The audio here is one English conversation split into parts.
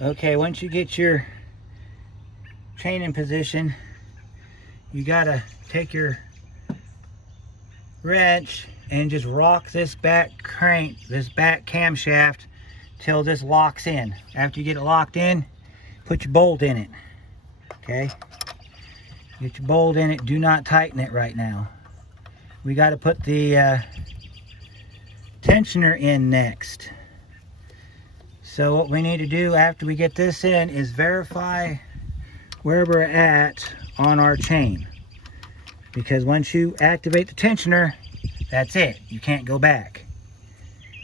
Okay, once you get your chain in position, you gotta take your wrench and just rock this back crank, this back camshaft, till this locks in. After you get it locked in, put your bolt in it. Okay? Get your bolt in it. Do not tighten it right now. We got to put the tensioner in next. So what we need to do after we get this in is verify where we're at on our chain. Because once you activate the tensioner, that's it. You can't go back.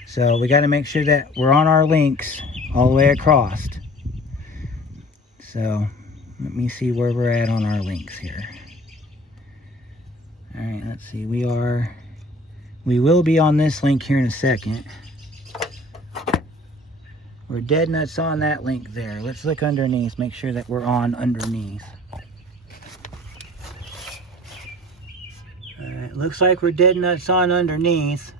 So we got to make sure that we're on our links all the way across. So let me see where we're at on our links here. All right, let's see. We will be on this link here in a second. We're dead nuts on that link there. Let's look underneath, make sure that we're on underneath. All right, looks like we're dead nuts on underneath.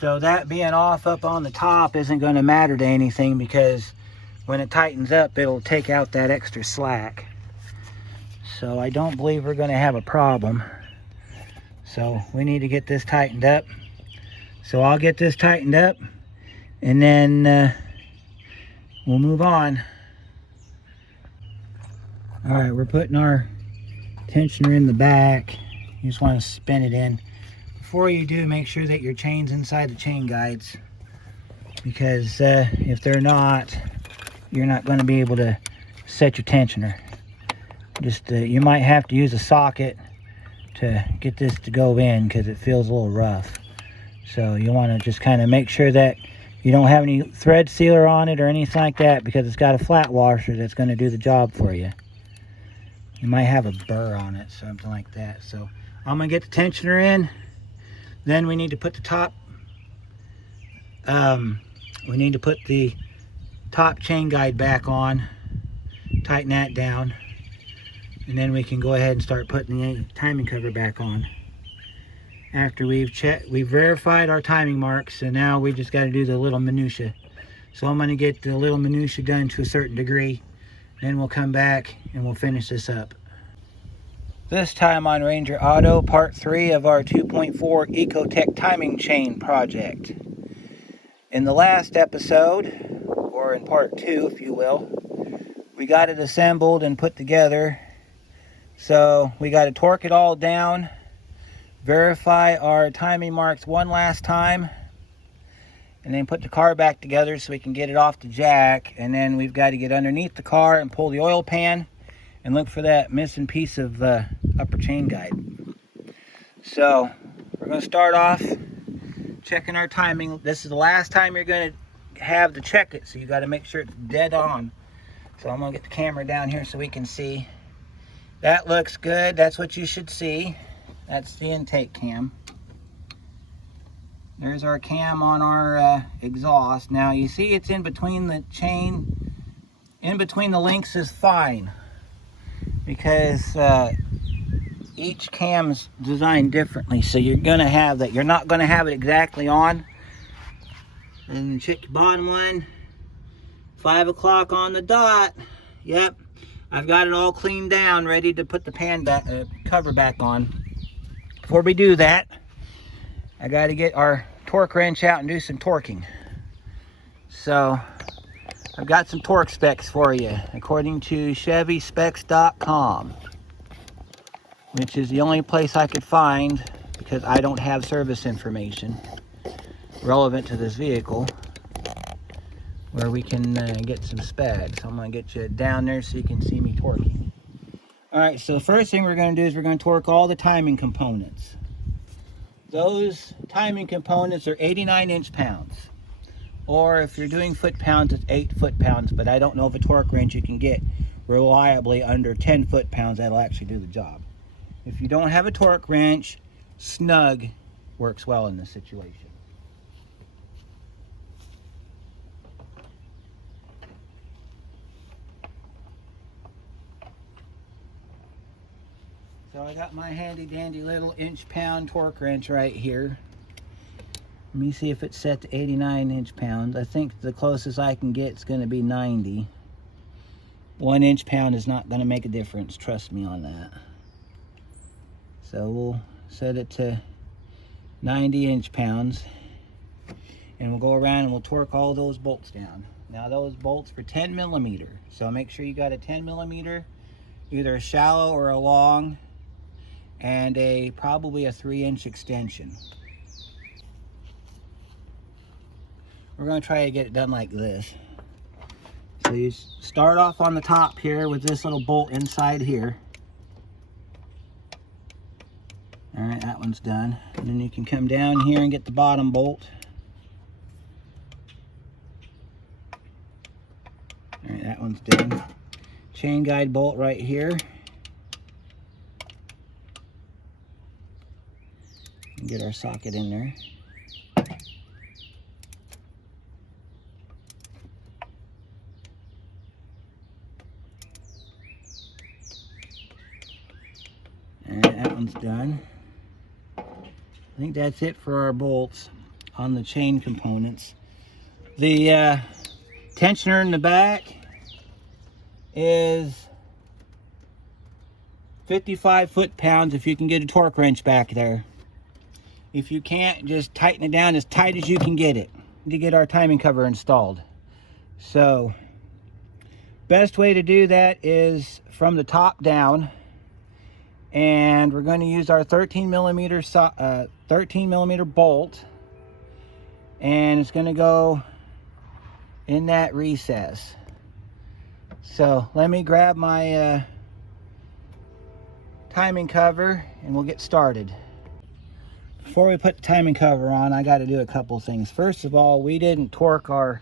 So that being off up on the top isn't going to matter to anything, because when it tightens up, it'll take out that extra slack. So I don't believe we're going to have a problem. So we need to get this tightened up. So I'll get this tightened up, and then we'll move on. All right, we're putting our tensioner in the back. You just want to spin it in. Before you do, make sure that your chain's inside the chain guides, because if they're not, you're not going to be able to set your tensioner. Just you might have to use a socket to get this to go in, because it feels a little rough. So you want to just kind of make sure that you don't have any thread sealer on it or anything like that, because it's got a flat washer that's going to do the job for you. You might have a burr on it, something like that. So I'm going to get the tensioner in. Then we need to put the top chain guide back on, tighten that down, and then we can go ahead and start putting the timing cover back on. After we've verified our timing marks, and now we just got to do the little minutia. So I'm going to get the little minutia done to a certain degree, then we'll come back and we'll finish this up. This time on Ranger Auto, part 3 of our 2.4 Ecotec Timing Chain project. In the last episode, or in part 2 if you will, we got it assembled and put together. So we got to torque it all down, verify our timing marks one last time, and then put the car back together so we can get it off the jack. And then we've got to get underneath the car and pull the oil pan and look for that missing piece of upper chain guide. So we're going to start off checking our timing. This is the last time you're going to have to check it, so you got to make sure it's dead on. So I'm going to get the camera down here so we can see. That looks good. That's what you should see. That's the intake cam. There's our cam on our exhaust. Now you see it's in between the chain. In between the links is fine, because each cam's designed differently. So you're going to have that. You're not going to have it exactly on. And check your bottom one. 5 o'clock on the dot. Yep. I've got it all cleaned down, ready to put the pan back, cover back on. Before we do that, I got to get our torque wrench out and do some torquing. So I've got some torque specs for you, according to ChevySpecs.com, which is the only place I could find, because I don't have service information relevant to this vehicle where we can get some specs. So I'm going to get you down there so you can see me torquing. Alright, so the first thing we're going to do is we're going to torque all the timing components. Those timing components are 89 inch-pounds. Or if you're doing foot-pounds, it's 8 foot-pounds. But I don't know of a torque wrench you can get reliably under 10 foot-pounds that'll actually do the job. If you don't have a torque wrench, snug works well in this situation. So I got my handy dandy little inch-pound torque wrench right here. Let me see if it's set to 89 inch-pounds. I think the closest I can get is going to be 90. 1 inch-pound is not going to make a difference. Trust me on that. So we'll set it to 90 inch-pounds. And we'll go around and we'll torque all those bolts down. Now those bolts for 10 millimeter. So make sure you got a 10 millimeter, either a shallow or a long, and probably a 3-inch extension. We're going to try to get it done like this. So you start off on the top here with this little bolt inside here. All right, that one's done. And then you can come down here and get the bottom bolt. All right, that one's done. Chain guide bolt right here. And get our socket in there. And that one's done. I think that's it for our bolts on the chain components. The tensioner in the back is 55 foot-pounds if you can get a torque wrench back there. If you can't, just tighten it down as tight as you can get it to get our timing cover installed. So, best way to do that is from the top down. And we're going to use our 13 millimeter bolt, and it's going to go in that recess. So let me grab my timing cover and we'll get started. Before we put the timing cover on, I got to do a couple things. First of all, we didn't torque our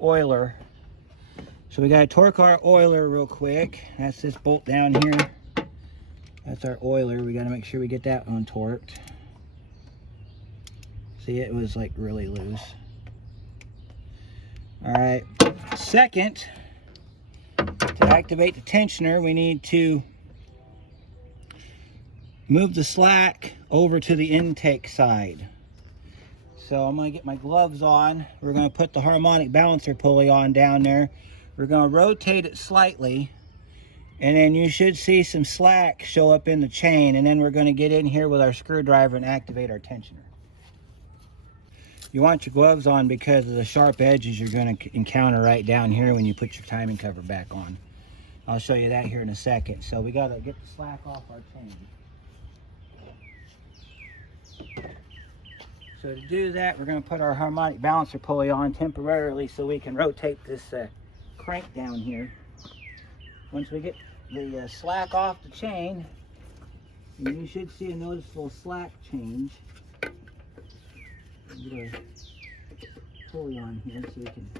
oiler, so we got to torque our oiler real quick. That's this bolt down here. That's our oiler. We got to make sure we get that one torqued. See, it was like really loose. All right. Second, to activate the tensioner, we need to move the slack over to the intake side. So I'm going to get my gloves on. We're going to put the harmonic balancer pulley on down there. We're going to rotate it slightly. And then you should see some slack show up in the chain, and then we're going to get in here with our screwdriver and activate our tensioner. You want your gloves on because of the sharp edges you're going to encounter right down here when you put your timing cover back on. I'll show you that here in a second. So we got to get the slack off our chain. So to do that, we're going to put our harmonic balancer pulley on temporarily so we can rotate this crank down here. Once we get the slack off the chain, you should see a noticeable slack change. Get our pulley on here so we can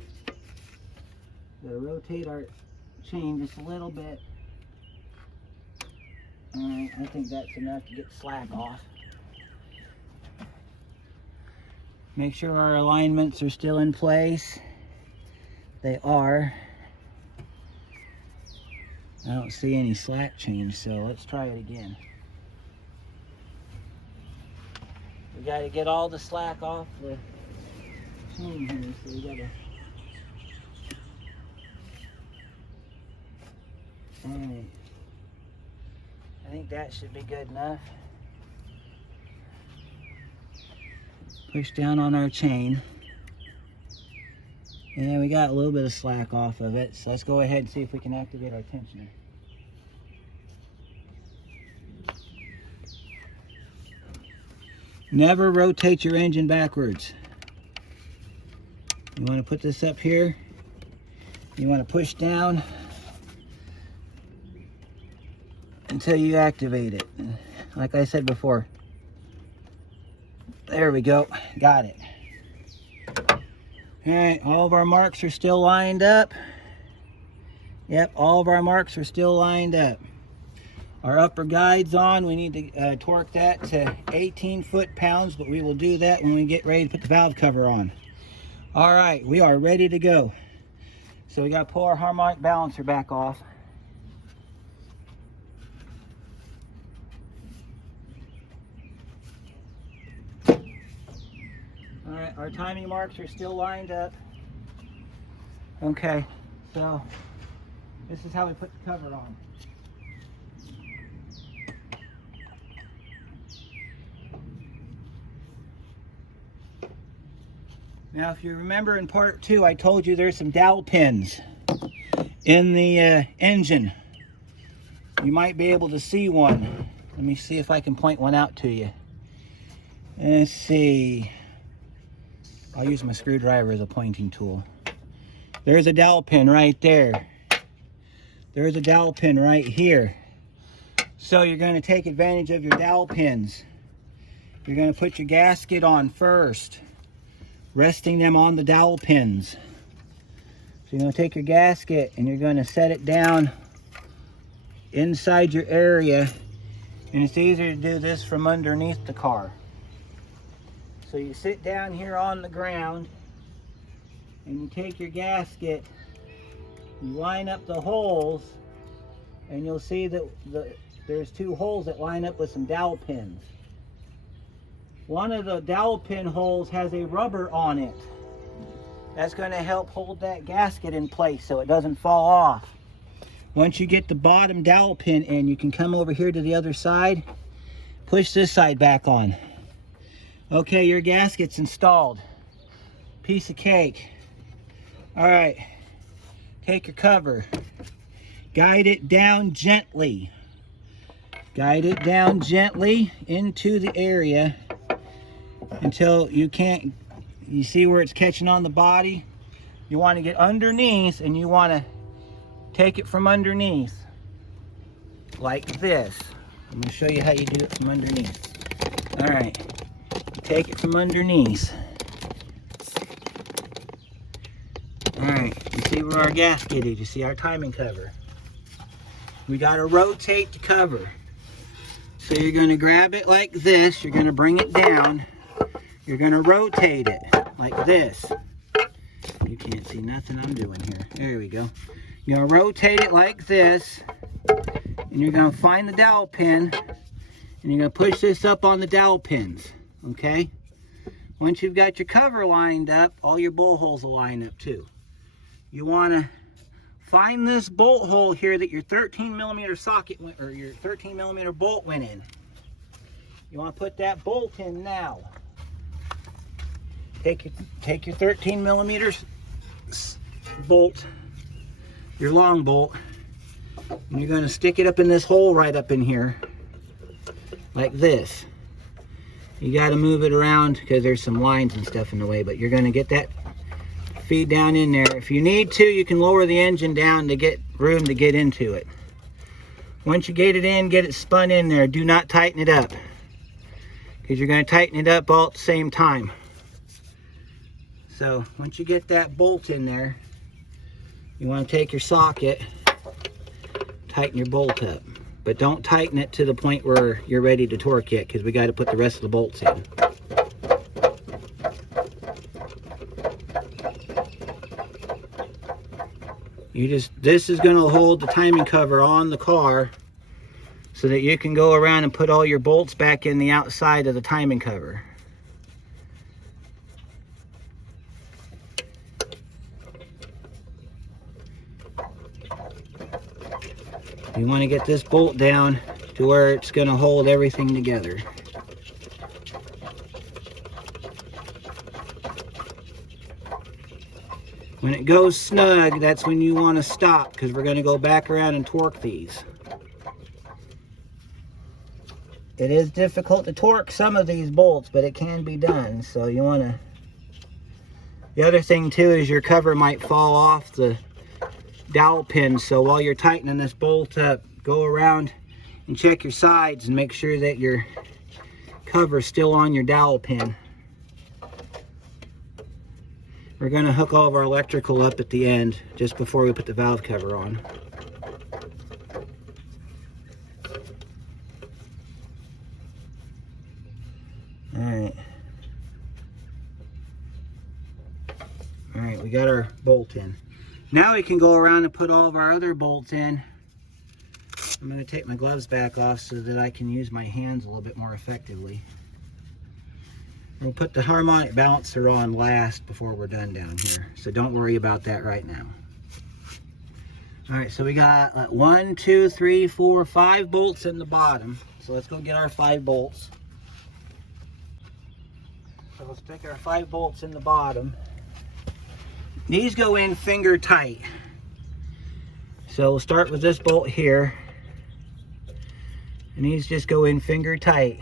rotate our chain just a little bit. Alright, I think that's enough to get slack off. Make sure our alignments are still in place. They are. I don't see any slack change, so let's try it again. We got to get all the slack off the chain here, so we got to. Alright. I think that should be good enough. Push down on our chain. And then we got a little bit of slack off of it, so let's go ahead and see if we can activate our tensioner. Never rotate your engine backwards. You want to put this up here. You want to push down until you activate it. Like I said before. There we go. Got it. Alright, all of our marks are still lined up. Yep, all of our marks are still lined up. Our upper guide's on. We need to torque that to 18 foot-pounds, but we will do that when we get ready to put the valve cover on. Alright, we are ready to go. So we got to pull our harmonic balancer back off. Alright, Our timing marks are still lined up. Okay, so this is how we put the cover on. Now, if you remember in part 2, I told you there's some dowel pins in the engine. You might be able to see one. Let me see if I can point one out to you. Let's see. I'll use my screwdriver as a pointing tool. There's a dowel pin right there. There's a dowel pin right here. So you're going to take advantage of your dowel pins. You're going to put your gasket on first, resting them on the dowel pins. So you're going to take your gasket and you're going to set it down inside your area. And it's easier to do this from underneath the car. So you sit down here on the ground and you take your gasket, you line up the holes, and you'll see that there's 2 holes that line up with some dowel pins. One of the dowel pin holes has a rubber on it. That's going to help hold that gasket in place so it doesn't fall off. Once you get the bottom dowel pin in, you can come over here to the other side, push this side back on. Okay, your gasket's installed. Piece of cake. All right, take your cover. Guide it down gently. Guide it down gently into the area until you see where it's catching on the body. You want to get underneath and you want to take it from underneath like this. I'm going to show you how you do it from underneath. All right, take it from underneath. All right, you see where our gasket is. You see our timing cover. We got to rotate the cover. So you're going to grab it like this. You're going to bring it down. You're going to rotate it like this. You can't see nothing I'm doing here. There we go. You're going to rotate it like this. And you're going to find the dowel pin. And you're going to push this up on the dowel pins. Okay? Once you've got your cover lined up, all your bolt holes will line up too. You want to find this bolt hole here that your 13mm socket went, or your 13mm bolt went in. You want to put that bolt in now. Take your 13mm bolt, your long bolt, and you're going to stick it up in this hole right up in here, like this. You got to move it around because there's some lines and stuff in the way, but you're going to get that feed down in there. If you need to, you can lower the engine down to get room to get into it. Once you get it in, get it spun in there. Do not tighten it up because you're going to tighten it up all at the same time. So once you get that bolt in there, you want to take your socket, tighten your bolt up, but don't tighten it to the point where you're ready to torque yet because we got to put the rest of the bolts in. This is going to hold the timing cover on the car so that you can go around and put all your bolts back in the outside of the timing cover. You want to get this bolt down to where it's going to hold everything together. When it goes snug, that's when you want to stop because we're going to go back around and torque these. It is difficult to torque some of these bolts, but it can be done. So you want to... The other thing too is your cover might fall off the dowel pin. So while you're tightening this bolt up, go around and check your sides and make sure that your cover's still on your dowel pin. We're going to hook all of our electrical up at the end just before we put the valve cover on. Alright, we got our bolt in. Now we can go around and put all of our other bolts in. I'm going to take my gloves back off so that I can use my hands a little bit more effectively. We'll put the harmonic balancer on last before we're done down here. So don't worry about that right now. All right, so we got 1, 2, 3, 4, 5 bolts in the bottom. So let's go get our 5 bolts. So let's stick our 5 bolts in the bottom. These go in finger tight. So we'll start with this bolt here. And these just go in finger tight.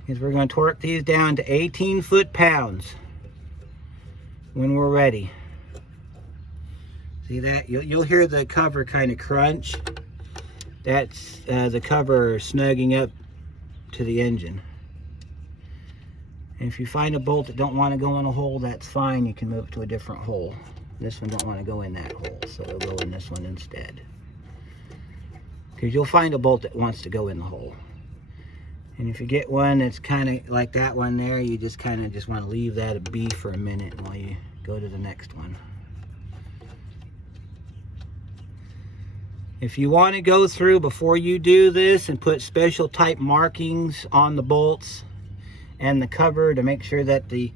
Because we're going to torque these down to 18 foot-pounds when we're ready. See that? You'll hear the cover kind of crunch. That's the cover snugging up to the engine. And if you find a bolt that don't want to go in a hole, that's fine. You can move it to a different hole. This one don't want to go in that hole, so it'll go in this one instead. Because you'll find a bolt that wants to go in the hole. And if you get one that's kind of like that one there, you just kind of just want to leave that be for a minute while you go to the next one. If you want to go through before you do this and put special type markings on the bolts and the cover to make sure that the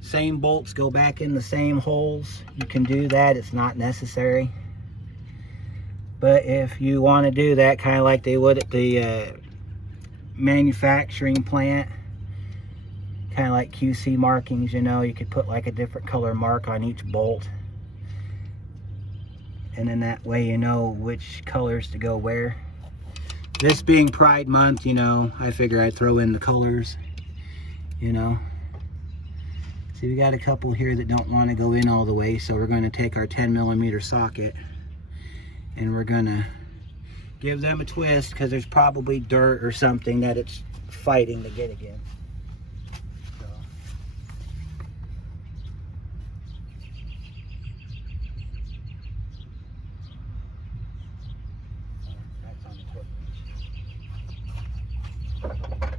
same bolts go back in the same holes, you can do that. It's not necessary. But if you want to do that, kind of like they would at the manufacturing plant, kind of like QC markings, you know, you could put like a different color mark on each bolt, and then that way you know which colors to go where. This being Pride Month, you know, I figure I'd throw in the colors, you know. See, we got a couple here that don't want to go in all the way, so we're going to take our 10mm socket and we're going to give them a twist, because there's probably dirt or something that it's fighting to get again. So. That's on the torque wrench.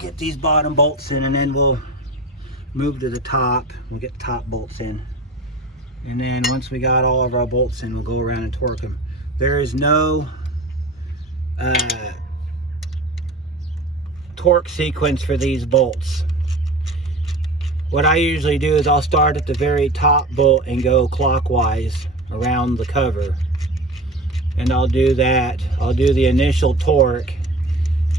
Get these bottom bolts in, and then we'll move to the top. We'll get the top bolts in. And then once we got all of our bolts in, we'll go around and torque them. There is no torque sequence for these bolts. What I usually do is I'll start at the very top bolt and go clockwise around the cover. And I'll do that. I'll do the initial torque,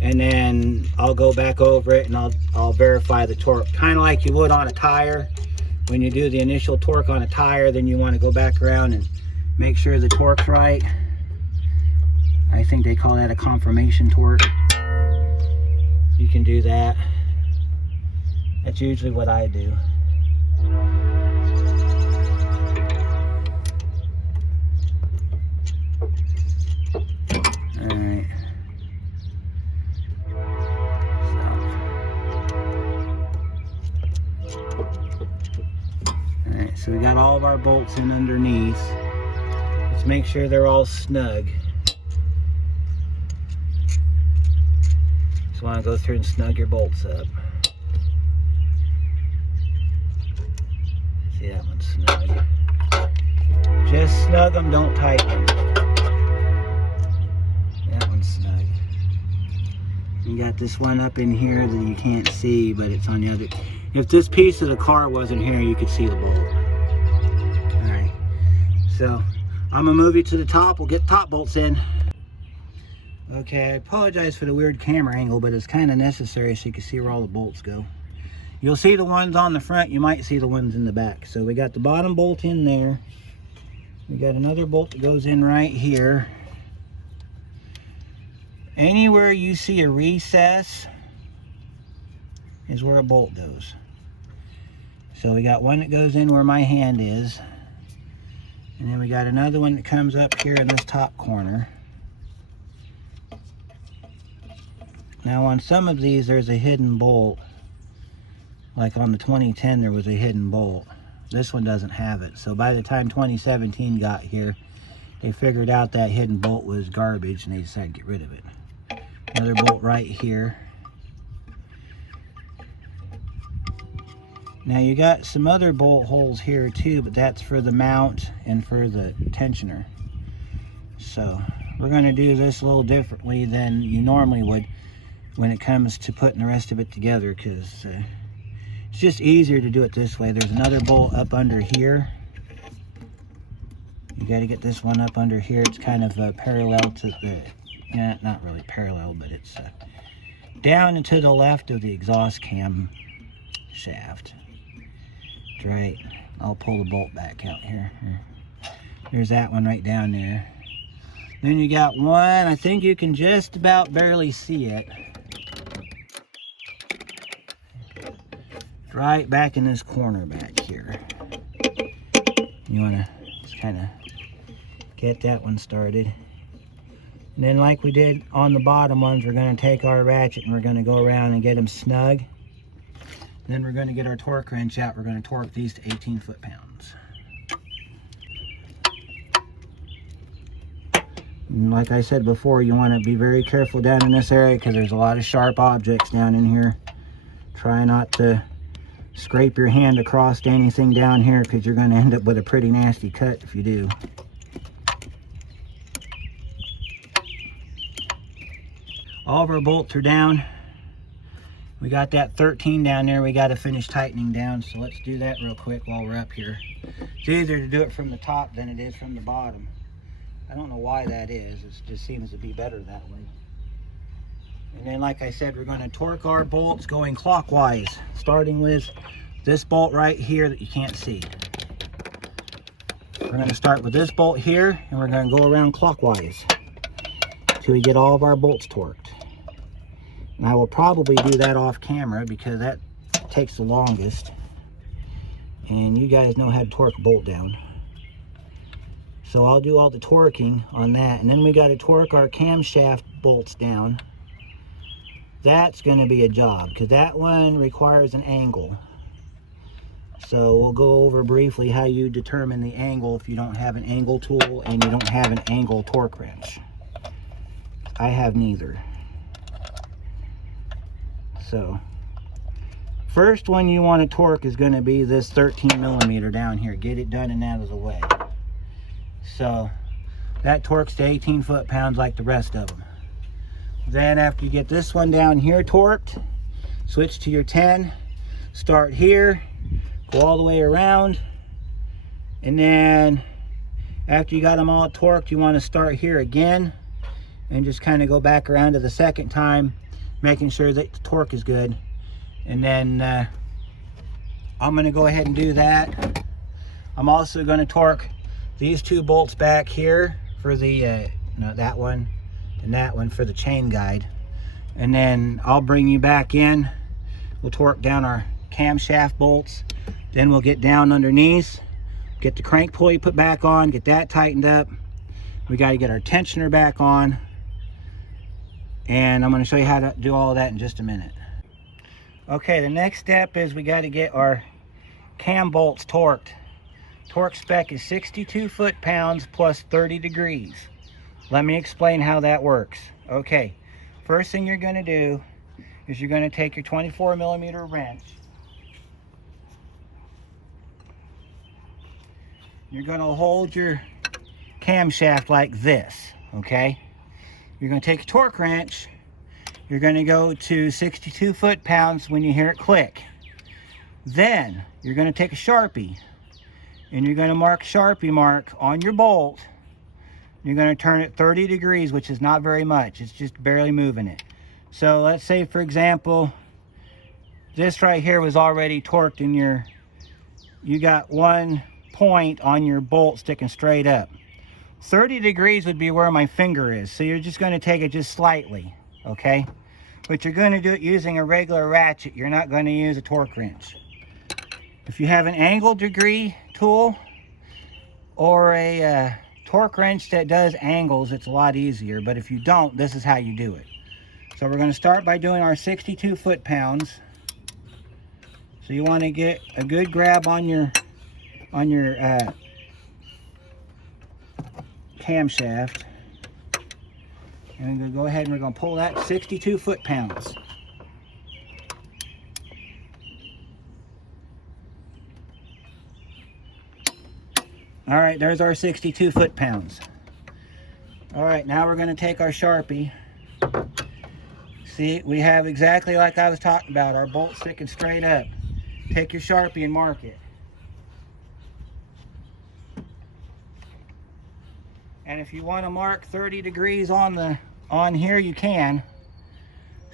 and then I'll go back over it and I'll verify the torque. Kind of like you would on a tire. When you do the initial torque on a tire, then you want to go back around and make sure the torque's right. I think they call that a confirmation torque. You can do that. That's usually what I do. Alright. Alright, so we got all of our bolts in underneath. Let's make sure they're all snug. Just want to go through and snug your bolts up. See, that one's snug. Just snug them, don't tighten them. That one's snug. You got this one up in here that you can't see, but it's on the other. If this piece of the car wasn't here, you could see the bolt. Alright, so I'm gonna move you to the top. We'll get the top bolts in. Okay, I apologize for the weird camera angle, but it's kind of necessary so you can see where all the bolts go. You'll see the ones on the front, you might see the ones in the back. So we got the bottom bolt in there. We got another bolt that goes in right here. Anywhere you see a recess is where a bolt goes. So we got one that goes in where my hand is. And then we got another one that comes up here in this top corner. Now on some of these there's a hidden bolt. Like on the 2010 there was a hidden bolt. This one doesn't have it. So by the time 2017 got here, they figured out that hidden bolt was garbage and they decided to get rid of it. Another bolt right here. Now you got some other bolt holes here too, but that's for the mount and for the tensioner. So we're going to do this a little differently than you normally would when it comes to putting the rest of it together, because it's just easier to do it this way. There's another bolt up under here. You got to get this one up under here. It's kind of parallel to the, yeah, not really parallel, but it's down and to the left of the exhaust cam shaft. That's right. I'll pull the bolt back out here. There's that one right down there. Then you got one, I think you can just about barely see it. Right back in this corner back here. You want to just kind of get that one started. And then like we did on the bottom ones, we're going to take our ratchet and we're going to go around and get them snug. Then we're going to get our torque wrench out. We're going to torque these to 18 foot-pounds. And like I said before, you want to be very careful down in this area because there's a lot of sharp objects down in here. Try not to scrape your hand across anything down here because you're going to end up with a pretty nasty cut if you do. All of our bolts are down. We got that 13 down there we got to finish tightening down, so let's do that real quick while we're up here. It's easier to do it from the top than it is from the bottom. I don't know why that is. It just seems to be better that way. And then like I said, we're going to torque our bolts going clockwise, starting with this bolt right here that you can't see. We're going to start with this bolt here, and we're going to go around clockwise till we get all of our bolts torqued. And I will probably do that off camera because that takes the longest. And you guys know how to torque a bolt down. So I'll do all the torquing on that. And then we got to torque our camshaft bolts down. That's going to be a job because that one requires an angle. So we'll go over briefly how you determine the angle if you don't have an angle tool and you don't have an angle torque wrench. I have neither. So first one you want to torque is going to be this 13 millimeter down here. Get it done and out of the way. So that torques to 18 foot-pounds like the rest of them. Then after you get this one down here torqued, switch to your 10, start here, go all the way around, and then after you got them all torqued, you want to start here again and just kind of go back around to the second time, making sure that the torque is good. And then I'm going to go ahead and do that. I'm also going to torque these two bolts back here for the that one and that one for the chain guide. And then I'll bring you back in. We'll torque down our camshaft bolts. Then we'll get down underneath, get the crank pulley put back on, get that tightened up. We got to get our tensioner back on. And I'm going to show you how to do all of that in just a minute. Okay, the next step is we got to get our cam bolts torqued. Torque spec is 62 foot-pounds plus 30 degrees. Let me explain how that works. Okay, first thing you're going to do is you're going to take your 24 millimeter wrench. You're going to hold your camshaft like this, okay? You're going to take a torque wrench. You're going to go to 62 foot-pounds when you hear it click. Then you're going to take a Sharpie and you're going to mark Sharpie mark on your bolt. You're going to turn it 30 degrees, which is not very much. It's just barely moving it. So let's say, for example, this right here was already torqued and you got one point on your bolt sticking straight up. 30 degrees would be where my finger is. So you're just going to take it just slightly, okay? But you're going to do it using a regular ratchet. You're not going to use a torque wrench. If you have an angle degree tool or a torque wrench that does angles, it's a lot easier. But if you don't, this is how you do it. So we're going to start by doing our 62 foot-pounds. So you want to get a good grab on your camshaft. And we're going to go ahead and we're going to pull that 62 foot-pounds. All right, there's our 62 foot-pounds. All right, now we're going to take our Sharpie. See, we have exactly like I was talking about, our bolt sticking straight up. Take your Sharpie and mark it. And if you want to mark 30 degrees on here, you can.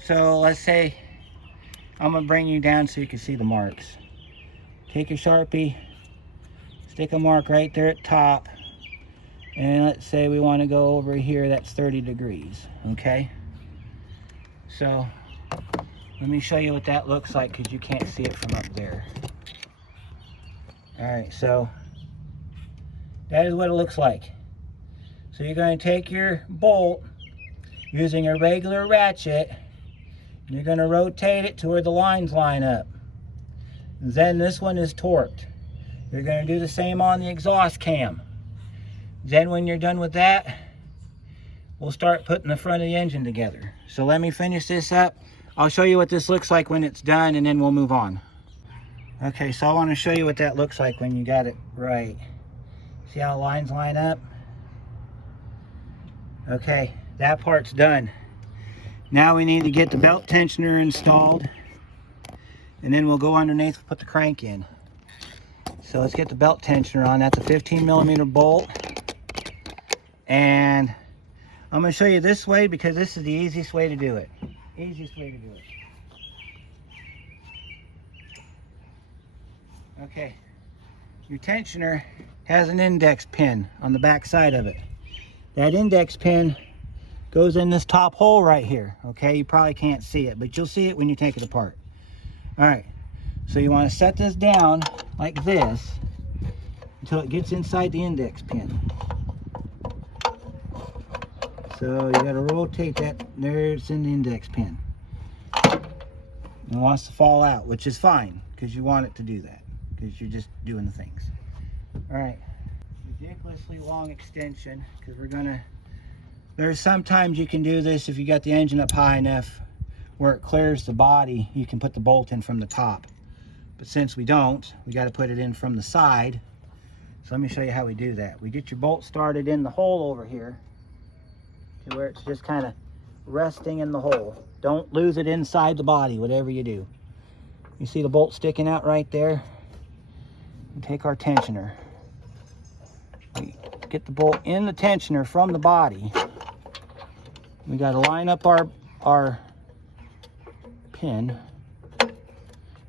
So let's say I'm going to bring you down so you can see the marks. Take your Sharpie, stick a mark right there at top, and let's say we want to go over here, that's 30 degrees, okay? So let me show you what that looks like, because you can't see it from up there. All right, so that is what it looks like. So you're going to take your bolt using a regular ratchet, and you're going to rotate it to where the lines line up. And then this one is torqued. You're going to do the same on the exhaust cam. Then when you're done with that, we'll start putting the front of the engine together. So let me finish this up. I'll show you what this looks like when it's done, and then we'll move on. Okay, so I want to show you what that looks like when you got it right. See how the lines line up? Okay, that part's done. Now we need to get the belt tensioner installed, and then we'll go underneath and put the crank in. So let's get the belt tensioner on. That's a 15mm bolt. And I'm going to show you this way because this is the easiest way to do it. Easiest way to do it. Okay, your tensioner has an index pin on the back side of it. That index pin goes in this top hole right here. Okay, you probably can't see it, but you'll see it when you take it apart. All right, so you want to set this down like this until it gets inside the index pin. So you got to rotate that. There, it's in the index pin. It wants to fall out, which is fine because you want it to do that because you're just doing the things. All right, ridiculously long extension because we're gonna. There's sometimes you can do this if you got the engine up high enough where it clears the body. You can put the bolt in from the top, but since we don't, we got to put it in from the side. So let me show you how we do that. We get your bolt started in the hole over here, to where it's just kind of resting in the hole. Don't lose it inside the body, whatever you do. You see the bolt sticking out right there? And take our tensioner. We get the bolt in the tensioner from the body. We got to line up our pin.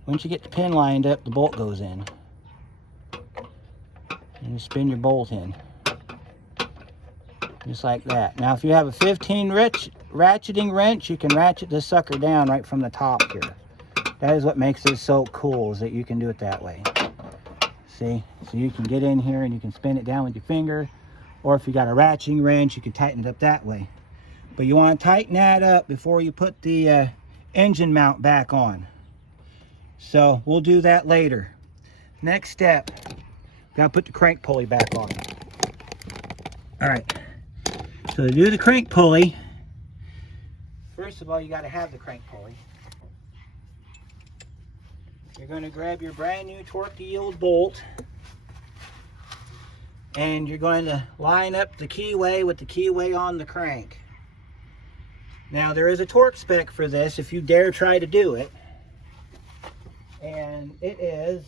Once you get the pin lined up, the bolt goes in. And you spin your bolt in. Just like that. Now if you have a 15 ratcheting wrench, you can ratchet this sucker down right from the top here. That is what makes this so cool, is that you can do it that way. See? So you can get in here and you can spin it down with your finger, or if you got a ratcheting wrench, you can tighten it up that way. But you want to tighten that up before you put the engine mount back on. So we'll do that later. Next step, gotta put the crank pulley back on. All right. So to do the crank pulley, first of all, you got to have the crank pulley. You're going to grab your brand new torque to yield bolt, and you're going to line up the keyway with the keyway on the crank. Now there is a torque spec for this if you dare try to do it, and it is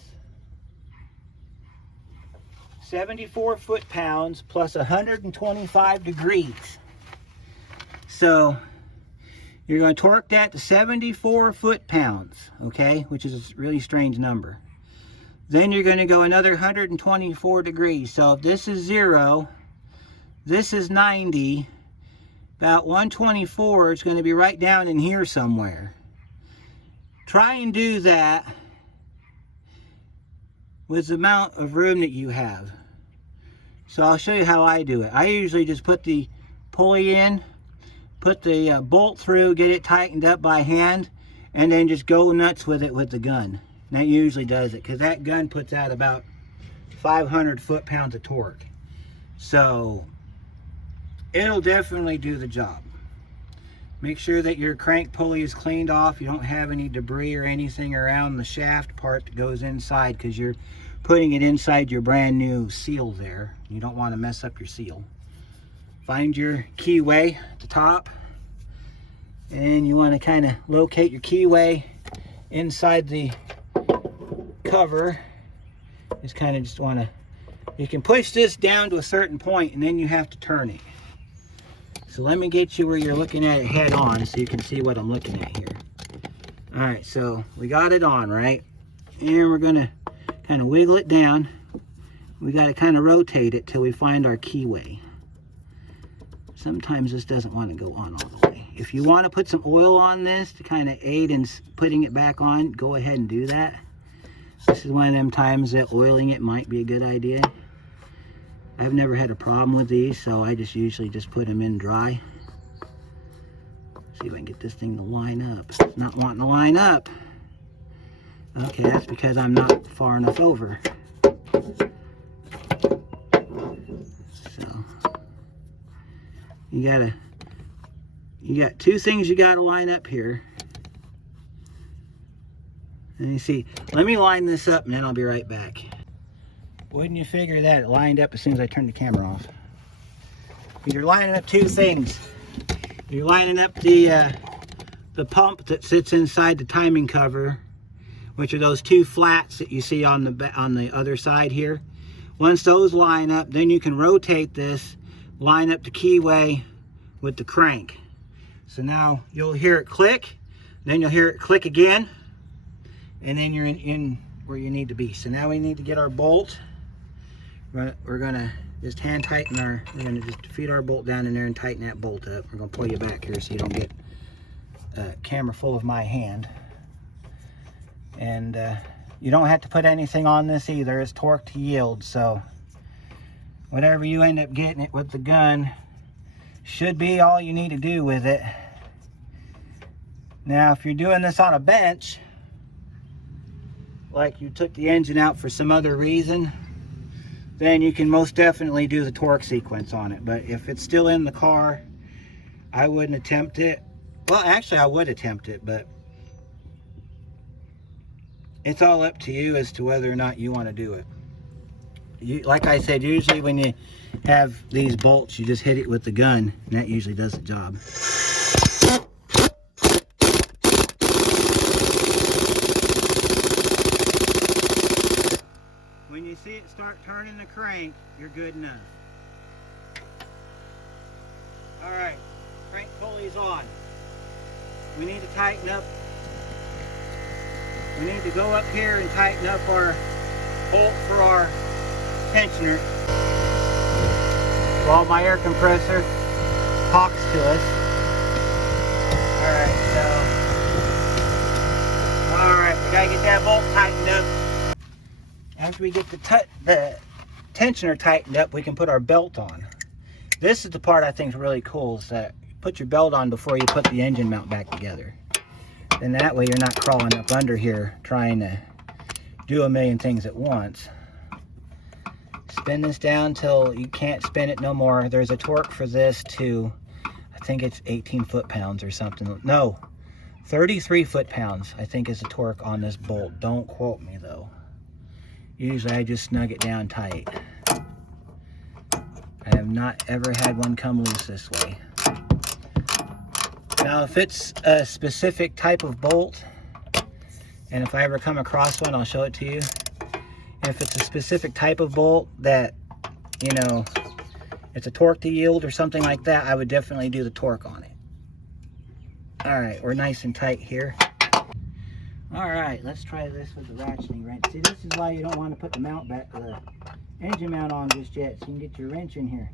74 foot-pounds plus 125 degrees. So you're going to torque that to 74 foot-pounds, okay, which is a really strange number. Then you're going to go another 124 degrees. So if this is 0, this is 90, about 124, it's going to be right down in here somewhere. Try and do that with the amount of room that you have. So I'll show you how I do it. I usually just put the pulley in, put the bolt through, get it tightened up by hand, and then just go nuts with it with the gun. And that usually does it, because that gun puts out about 500 foot-pounds of torque. So it'll definitely do the job. Make sure that your crank pulley is cleaned off. You don't have any debris or anything around the shaft part that goes inside, because you're putting it inside your brand new seal there. You don't want to mess up your seal. find your keyway at the top, and you want to kind of locate your keyway inside the cover. Just kind of just want to, you can push this down to a certain point and then you have to turn it. So let me get you where you're looking at it head on so you can see what I'm looking at here. All right, so we got it on, right? And we're gonna kind of wiggle it down. We got to kind of rotate it till we find our keyway. Sometimes this doesn't want to go on all the way. If you want to put some oil on this to kind of aid in putting it back on, go ahead and do that. This is one of them times that oiling it might be a good idea. I've never had a problem with these, so I just usually just put them in dry. See if I can get this thing to line up. It's not wanting to line up. Okay, that's because I'm not far enough over. So you got two things you gotta line up here. And you see, let me line this up and then I'll be right back. Wouldn't you figure that it lined up as soon as I turned the camera off? You're lining up two things. You're lining up the pump that sits inside the timing cover, which are those two flats that you see on the other side here. Once those line up, then you can rotate this, line up the keyway with the crank. So now you'll hear it click, then you'll hear it click again, and then you're in where you need to be. So now we need to get our bolt. We're gonna just hand tighten we're gonna just feed our bolt down in there and tighten that bolt up. We're gonna pull you back here so you don't get a camera full of my hand. And you don't have to put anything on this either. It's torque to yield, so whatever you end up getting it with the gun should be all you need to do with it. Now, if you're doing this on a bench, like you took the engine out for some other reason, then you can most definitely do the torque sequence on it. But if it's still in the car, I wouldn't attempt it. Well, actually I would attempt it, but it's all up to you as to whether or not you want to do it. Like I said, usually when you have these bolts, you just hit it with the gun, and that usually does the job. When you see it start turning the crank, you're good enough. All right, crank pulley's on. We need to tighten up. We need to go up here and tighten up our bolt for our tensioner while my air compressor talks to us. Alright, we gotta get that bolt tightened up. After we get the tensioner tightened up, we can put our belt on. This is the part I think is really cool, is that you put your belt on before you put the engine mount back together. And that way you're not crawling up under here trying to do a million things at once. Spin this down till you can't spin it no more. There's a torque for this to, I think it's 18 foot-pounds or something. No, 33 foot-pounds I think is the torque on this bolt. Don't quote me though. Usually I just snug it down tight. I have not ever had one come loose this way. Now if it's a specific type of bolt, and if I ever come across one, I'll show it to you. If it's a specific type of bolt that, you know, it's a torque to yield or something like that, I would definitely do the torque on it. All right, we're nice and tight here. All right, let's try this with the ratcheting wrench. See, this is why you don't want to put the mount back, the engine mount on just yet, so you can get your wrench in here.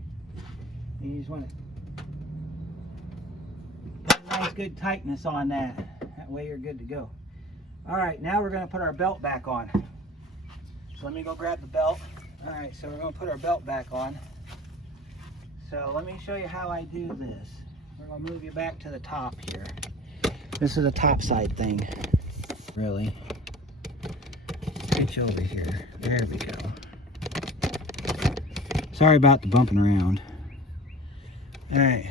And you just want to put a nice good tightness on that. That way you're good to go. All right, now we're going to put our belt back on. So let me go grab the belt. All right, so we're going to put our belt back on. So let me show you how I do this. We're going to move you back to the top here. This is a top side thing, really. Reach over here. There we go. Sorry about the bumping around. All right.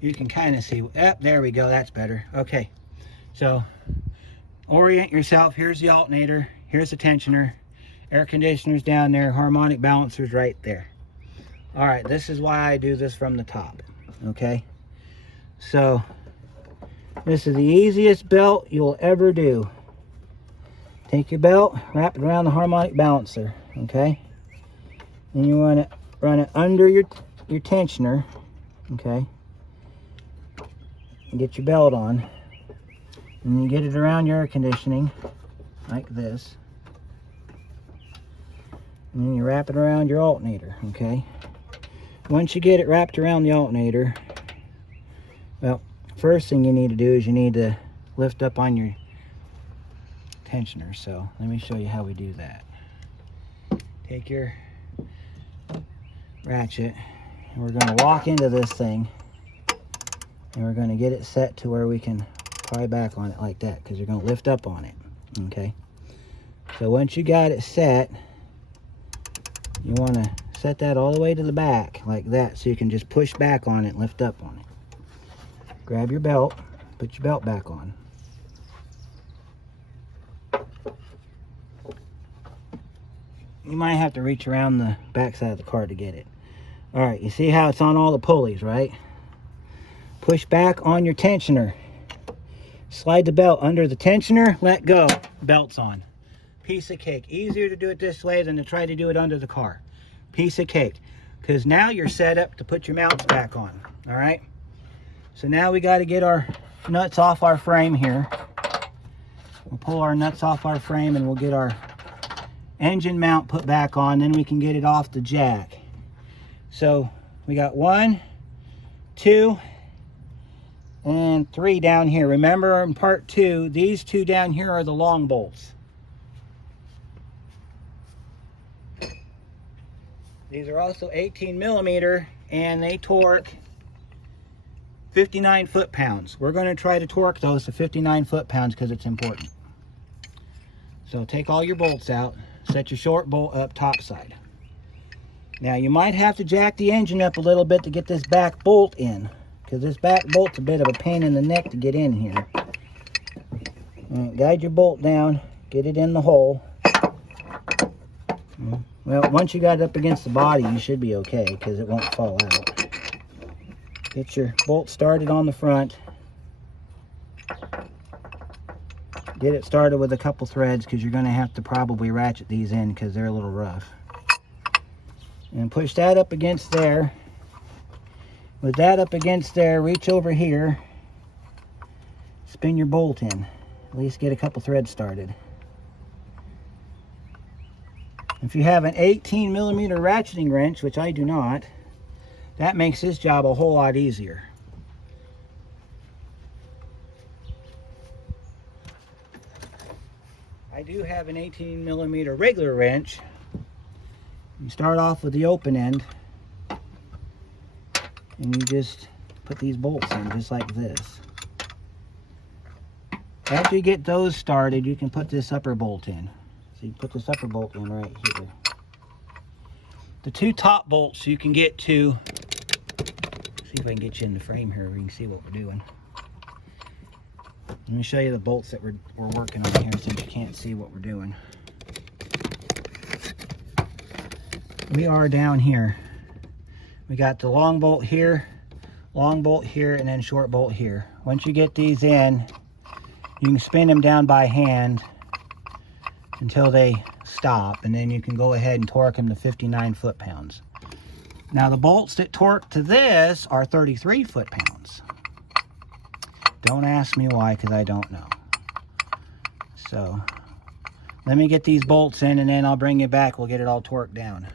You can kind of see. There we go. That's better. Okay. So orient yourself. Here's the alternator. Here's the tensioner. Air conditioner's down there. Harmonic balancer's right there. All right, this is why I do this from the top, okay? So this is the easiest belt you'll ever do. Take your belt, wrap it around the harmonic balancer, okay? And you run it under your tensioner, okay? And get your belt on. And you get it around your air conditioning, like this. And then you wrap it around your alternator, okay? Once you get it wrapped around the alternator, well, first thing you need to do is you need to lift up on your tensioner. So let me show you how we do that. Take your ratchet, and we're going to walk into this thing, and we're going to get it set to where we can pry back on it like that, because you're going to lift up on it, okay? So once you got it set, you want to set that all the way to the back like that, so you can just push back on it and lift up on it. Grab your belt, put your belt back on. You might have to reach around the back side of the car to get it. All right, you see how it's on all the pulleys, right? Push back on your tensioner. Slide the belt under the tensioner, let go, belt's on. Piece of cake. Easier to do it this way than to try to do it under the car. Piece of cake. Because now you're set up to put your mounts back on. All right? So now we got to get our nuts off our frame here. We'll pull our nuts off our frame and we'll get our engine mount put back on. Then we can get it off the jack. So we got 1, 2, and 3 down here. Remember in part 2, these 2 down here are the long bolts. These are also 18 millimeter and they torque 59 foot-pounds. We're going to try to torque those to 59 foot-pounds because it's important. So take all your bolts out, set your short bolt up top side. Now you might have to jack the engine up a little bit to get this back bolt in, because this back bolt's a bit of a pain in the neck to get in here. Guide your bolt down, get it in the hole. Well, once you got it up against the body, you should be okay because it won't fall out. Get your bolt started on the front. Get it started with a couple threads because you're going to have to probably ratchet these in because they're a little rough. And push that up against there. With that up against there, reach over here. Spin your bolt in. At least get a couple threads started. If you have an 18 millimeter ratcheting wrench, which I do not, that makes this job a whole lot easier. I do have an 18 millimeter regular wrench. You start off with the open end, and you just put these bolts in just like this. After you get those started, you can put this upper bolt in. So you put this upper bolt in right here. The 2 top bolts you can get to, see if I can get you in the frame here, we can see what we're doing. Let me show you the bolts that we're working on here since you can't see what we're doing. We are down here. We got the long bolt here, and then short bolt here. Once you get these in, you can spin them down by hand until they stop, and then you can go ahead and torque them to 59 foot-pounds. Now the bolts that torque to this are 33 foot-pounds. Don't ask me why, because I don't know. So let me get these bolts in and then I'll bring you back. We'll get it all torqued down.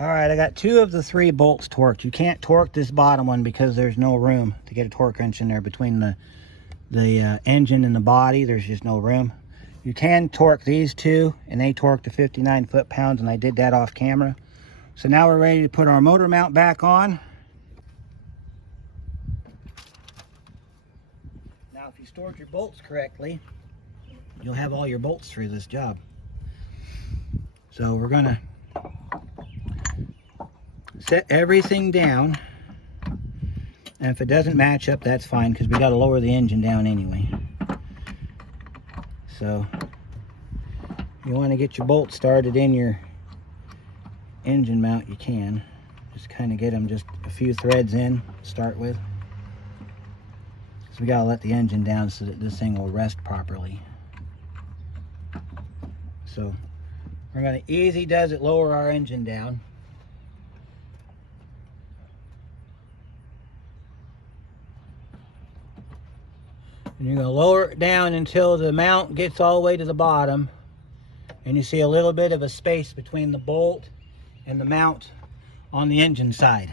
All right, I got 2 of the 3 bolts torqued. You can't torque this bottom one because there's no room to get a torque wrench in there between the engine and the body. There's just no room. You can torque these 2, and they torque to 59 foot-pounds, and I did that off camera. So now we're ready to put our motor mount back on. Now, if you stored your bolts correctly, you'll have all your bolts through this job. So we're gonna set everything down, and if it doesn't match up, that's fine, because we got to lower the engine down anyway. So you want to get your bolt started in your engine mount, you can. Just kind of get them just a few threads in to start with. So we gotta let the engine down so that this thing will rest properly. So we're gonna easy does it lower our engine down. And you're gonna lower it down until the mount gets all the way to the bottom, and you see a little bit of a space between the bolt and the mount on the engine side.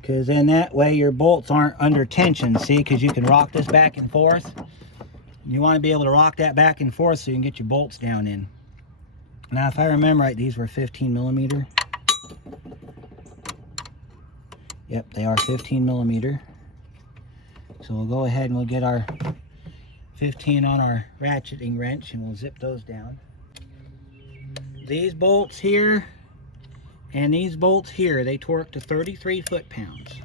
Because then that way your bolts aren't under tension, see, because you can rock this back and forth. You want to be able to rock that back and forth so you can get your bolts down in. Now, if I remember right, these were 15 millimeter. Yep, they are 15 millimeter. So we'll go ahead and we'll get our 15 on our ratcheting wrench and we'll zip those down. These bolts here and these bolts here, they torque to 33 foot-pounds.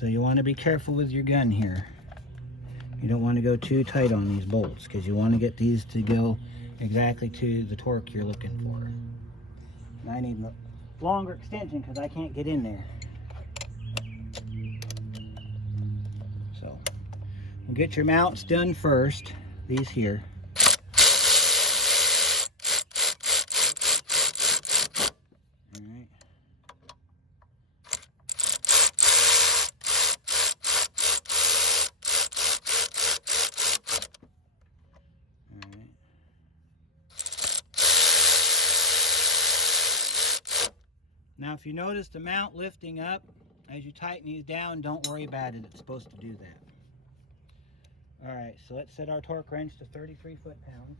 So you want to be careful with your gun here. You don't want to go too tight on these bolts because you want to get these to go exactly to the torque you're looking for. And I need a longer extension because I can't get in there. So we'll get your mounts done first, these here. Now if you notice the mount lifting up as you tighten these down, don't worry about it. It's supposed to do that. Alright, so let's set our torque wrench to 33 foot-pounds.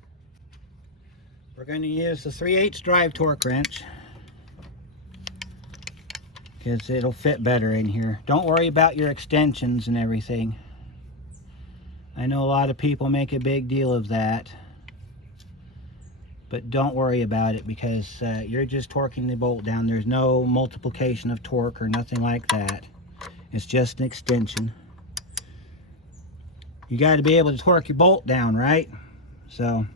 We're going to use the 3/8 drive torque wrench because it'll fit better in here. Don't worry about your extensions and everything. I know a lot of people make a big deal of that. But don't worry about it because you're just torquing the bolt down. There's no multiplication of torque or nothing like that. It's just an extension. You got to be able to torque your bolt down, right? So,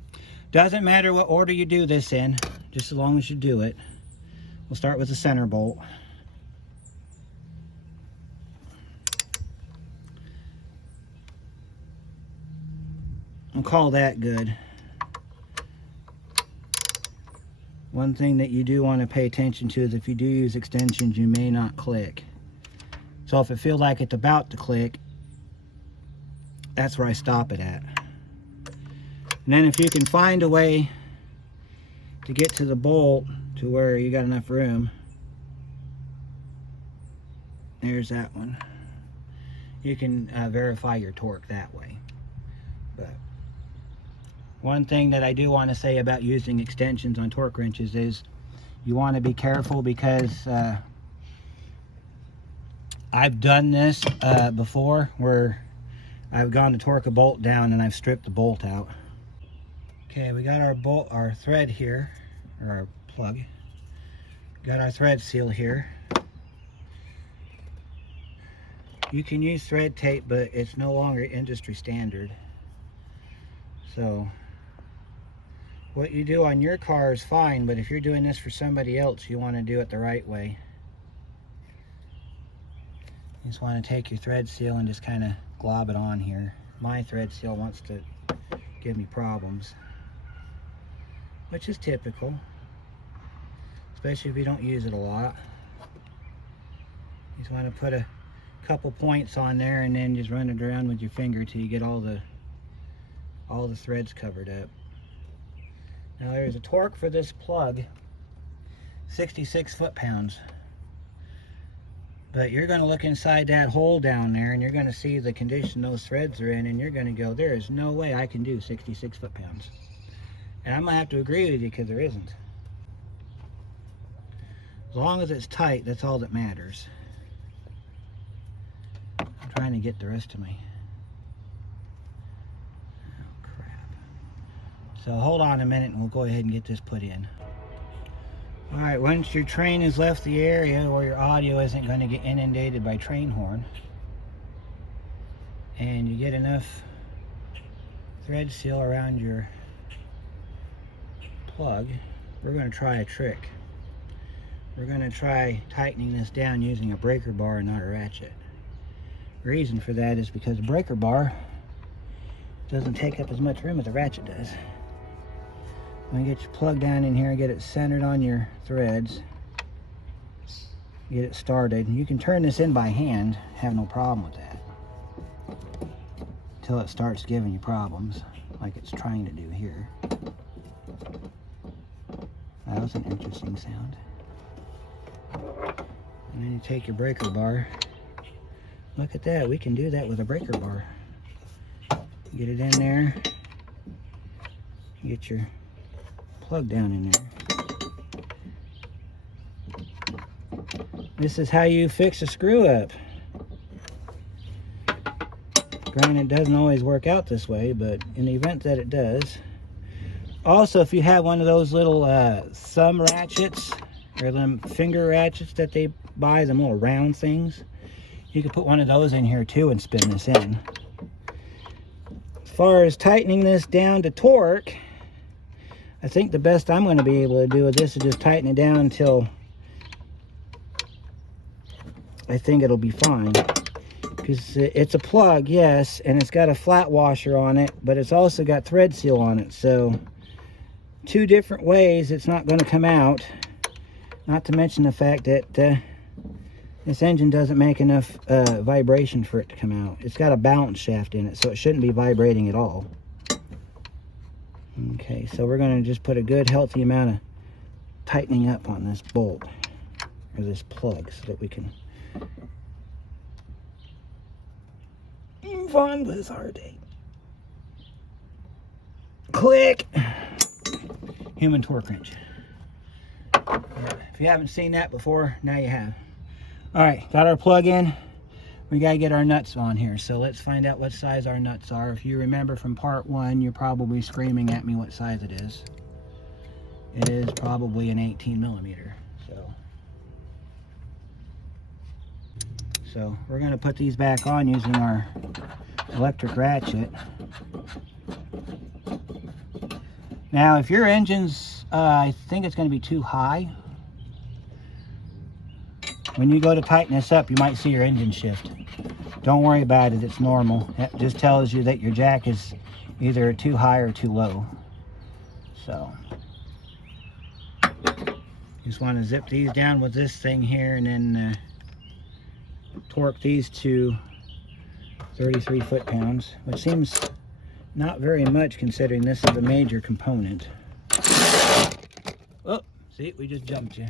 doesn't matter what order you do this in, just as long as you do it. We'll start with the center bolt. I'll call that good. One thing that you do want to pay attention to is if you do use extensions, you may not click. So if it feels like it's about to click, that's where I stop it at. And then if you can find a way to get to the bolt to where you got enough room, there's that one. You can verify your torque that way. But one thing that I do want to say about using extensions on torque wrenches is you want to be careful because I've done this before where I've gone to torque a bolt down and I've stripped the bolt out. Okay, we got our thread here, or our plug. Got our thread seal here. You can use thread tape, but it's no longer industry standard. So what you do on your car is fine, but if you're doing this for somebody else, you want to do it the right way. You just want to take your thread seal and just kind of glob it on here. My thread seal wants to give me problems, which is typical, especially if you don't use it a lot. You just want to put a couple points on there and then just run it around with your finger till you get all the threads covered up. Now there's a torque for this plug, 66 foot-pounds. But you're going to look inside that hole down there and you're going to see the condition those threads are in, and you're going to go, there is no way I can do 66 foot-pounds. And I'm going to have to agree with you because there isn't. As long as it's tight, that's all that matters. I'm trying to get the rest of my... So hold on a minute and we'll go ahead and get this put in. Alright, once your train has left the area where your audio isn't going to get inundated by train horn, and you get enough thread seal around your plug, we're going to try a trick. we're going to try tightening this down using a breaker bar and not a ratchet. The reason for that is because a breaker bar doesn't take up as much room as a ratchet does. I'm going to get your plug down in here and get it centered on your threads. Get it started. You can turn this in by hand, have no problem with that. Until it starts giving you problems, like it's trying to do here. That was an interesting sound. And then you take your breaker bar. Look at that, we can do that with a breaker bar. Get it in there. Get your plug down in there. This is how you fix a screw up. Granted, it doesn't always work out this way, but in the event that it does. Also, if you have one of those little thumb ratchets, or them finger ratchets that they buy, them little round things, you can put one of those in here too and spin this in. As far as tightening this down to torque, I think the best I'm going to be able to do with this is just tighten it down until I think it'll be fine. Because it's a plug, yes, and it's got a flat washer on it, but it's also got thread seal on it. So two different ways it's not going to come out. Not to mention the fact that this engine doesn't make enough vibration for it to come out. It's got a balance shaft in it, so it shouldn't be vibrating at all. Okay, so we're going to just put a good healthy amount of tightening up on this bolt, or this plug, so that we can move on with our day. Click! Human torque wrench. If you haven't seen that before, now you have. Alright, got our plug in. We got to get our nuts on here, so let's find out what size our nuts are. If you remember from part 1, you're probably screaming at me what size it is. It is probably an 18 millimeter. So we're going to put these back on using our electric ratchet. Now, if your engine's, I think it's going to be too high, when you go to tighten this up, you might see your engine shift. Don't worry about it, it's normal. It just tells you that your jack is either too high or too low. So, just want to zip these down with this thing here and then torque these to 33 foot-pounds, which seems not very much considering this is a major component. Oh, see, we just jumped you.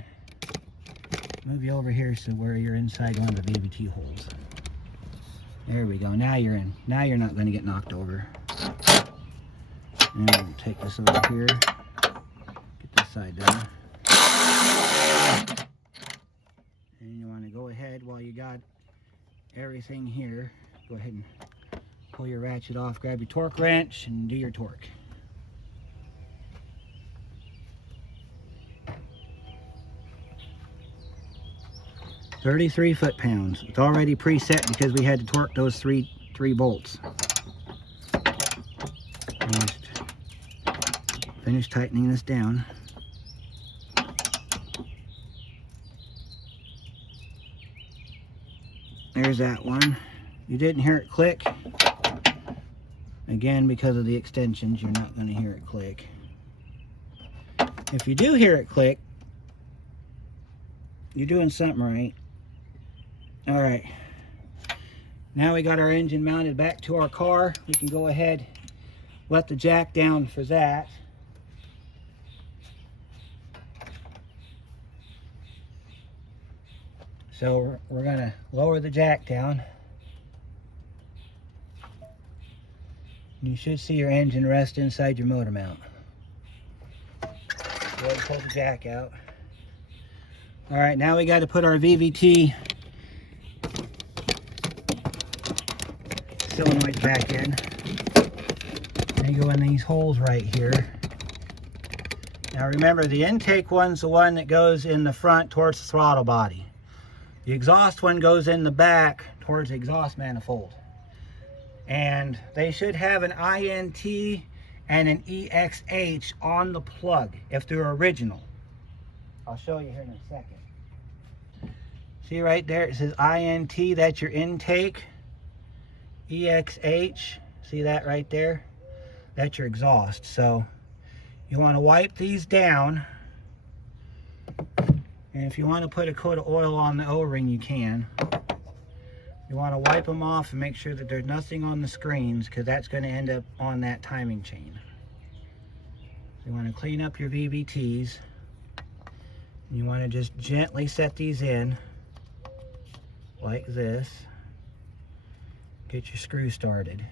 Move you over here so where you're inside one of the VVT holes. There we go, now you're in. Now you're not going to get knocked over. And we'll take this over here, get this side down. And you want to go ahead while you got everything here, go ahead and pull your ratchet off, grab your torque wrench and do your torque. $33 foot-pounds. It's already preset because we had to torque those three bolts. Just finish tightening this down. There's that one. You didn't hear it click. Again, because of the extensions, you're not going to hear it click. If you do hear it click, you're doing something right. All right. Now we got our engine mounted back to our car. We can go ahead, let the jack down for that. So we're going to lower the jack down. You should see your engine rest inside your motor mount. Go ahead and pull the jack out. All right, now we got to put our VVT solenoid back in. They go in these holes right here. Now remember, the intake one's the one that goes in the front towards the throttle body. The exhaust one goes in the back towards the exhaust manifold. And they should have an INT and an EXH on the plug if they're original. I'll show you here in a second. See right there, it says INT, that's your intake. EXH, see that right there? That's your exhaust. So you want to wipe these down. And if you want to put a coat of oil on the O-ring, you can. You want to wipe them off and make sure that there's nothing on the screens, because that's going to end up on that timing chain. You want to clean up your VVTs. You want to just gently set these in like this. Get your screw started.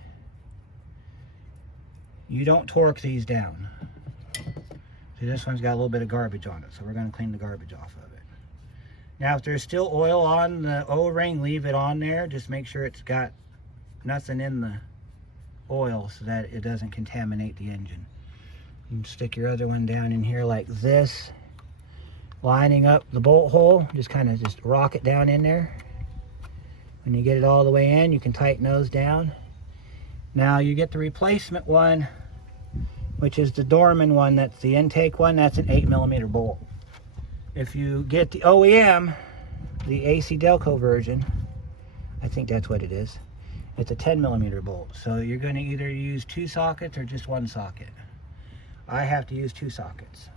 You don't torque these down. See, this one's got a little bit of garbage on it, so we're going to clean the garbage off of it. Now, if there's still oil on the O-ring, leave it on there. Just make sure it's got nothing in the oil so that it doesn't contaminate the engine. You can stick your other one down in here like this, lining up the bolt hole. Just kind of just rock it down in there. When you get it all the way in, you can tighten those down. Now you get the replacement one, which is the Dorman one. That's the intake one. That's an 8mm bolt. If you get the OEM, the AC Delco version, I think that's what it is, it's a 10mm bolt. So you're going to either use 2 sockets or just 1 socket. I have to use 2 sockets.